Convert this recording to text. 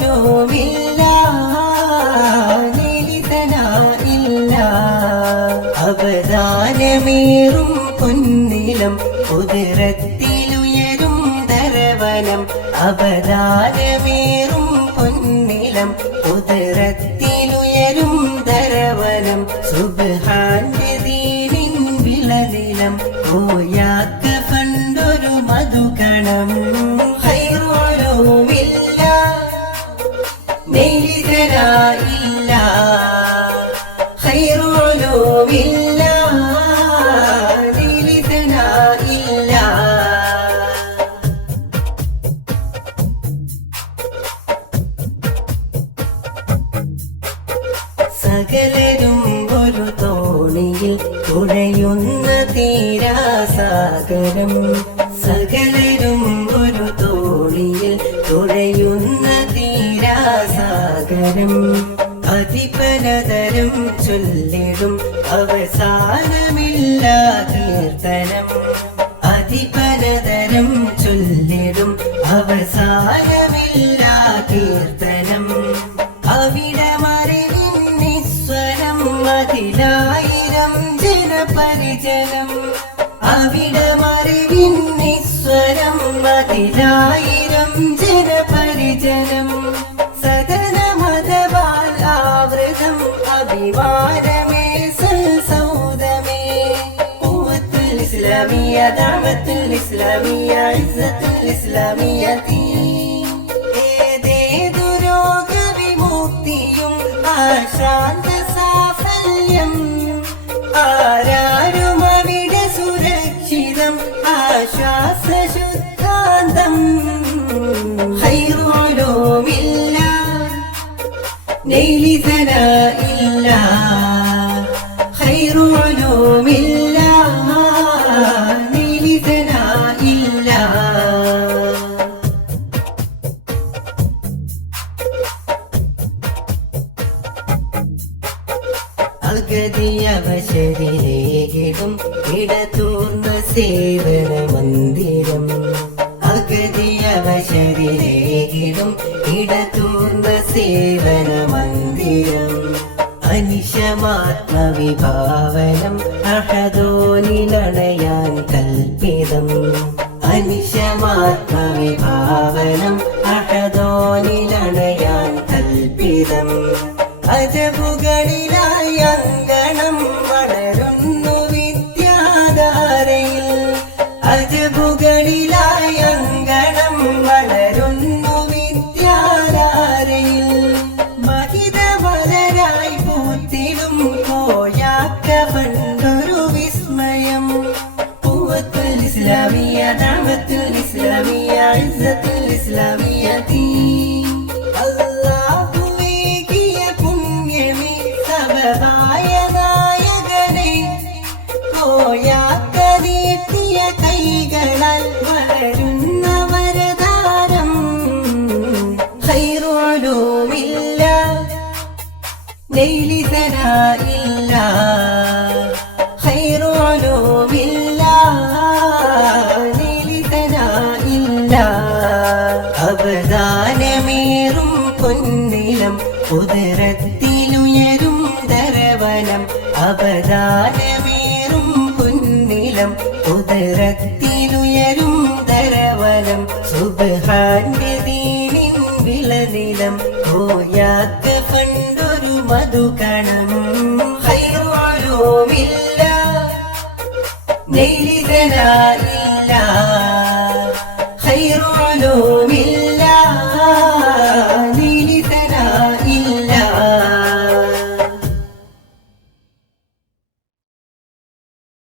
ഖൈറുലുമില്ല നിലിതനായില്ല അവദാനമേറും പൊന്നിലം കുതിരത്തിലുയരും ദരവനം അവദാനമേറും പൊന്നിലം കുതിരത്തിലുയരും ദരവനം സുബ്ഹാന്റെ ദീനിൻ വിളനിലം ഓയാക്ക പണ്ടൊരു മധുകണം ഖൈറുലുമില്ല നിലിതനായില്ല ഖൈറുലുമില്ല നിലിതനായില്ല സകലരും ഒരു തോണിയിൽ തുഴയുന്ന തീരാസാഗരം സകലരും ഒരു തോണിയിൽ തുഴയുന്ന തീരാസാഗരം അതിപലതരം ചൊല്ലിടും അവസാനമില്ല കീർത്തനം അതിപലതരം ചൊല്ലിടും അവസാനമില്ല കീർത്തനം അവിടമറിവിൻ നിസ്വരം അതിലായിരം ജനപരിജനം അവിടമറിവിൻ നിസ്വരം അതിലായിരം ജനപരിജനം സദനമതവാൽ ആവൃതം അഭിമാനമേ സൽസൗദമേ ഖുവത്തുൽ ഇസ്ലാമിയ ദഅവത്തുൽ ഇസ്ലാമിയ ഇസ്സത്തുൽ ഇസ്ലാമിയ ഏതേതു രോഗവിമുക്തിയും ആശാന്ത സാഫല്യം ആരാരും അവിടെ സുരക്ഷിതം ആശ്വാസശുദ്ധാന്തം ഖൈറുലുമില്ല നിലിതനായില്ല ഖൈറുലുമില്ല നിലിതനായില്ല അഗതിയവശരിലേകിടും ഇടതൂർന്ന സേവന മന്ദിരം അഗതിയവശരിലേകിടും ഇടതൂർന്ന സേവന മന്ദിരം അനിശമാത്മവിഭാവനം അഹദോനിലണയാൻ കൽപ്പിതം അനിശമാത്മവിഭാവനം അഹദോനിലണയാൻ കൽപ്പിതം അജബുകളിലായി അങ്കണം വളരുന്നു വിദ്യാധാരയിൽ അജബുകളിലായി അങ്കണം വളരുന്നു വിദ്യാധാരയിൽ മഹിതവലരായി പൂത്തിടും കോയാക്ക പണ്ടൊരു വിസ്മയം ഖുവത്തുൽ ഇസ്ലാമിയ ദഅവത്തുൽ ഇസ്ലാമിയ ഇസ്സത്തുൽ ഇസ്ലാമിയ നായകനെ കോയാക്കരീട്ടിയ കൈകളാൽ വളരുന്ന വരദാനം ഖൈറുലുമില്ല നിലിതനായില്ല ഖൈറുലുമില്ല നിലിതനായില്ല അവദാനമേറും പൊന്നിലം കുതിരത്തിലുയരും ദരവനം അവദാനമേറും പൊന്നിലം കുതിരത്തിലുയരും ദരവനം സുബ്ഹാന്റെ ദീനിൻ വിളനിലം കോയാക്ക പണ്ടൊരു മധുകണം ഖൈറുലുമില്ല നിലിതനായില്ല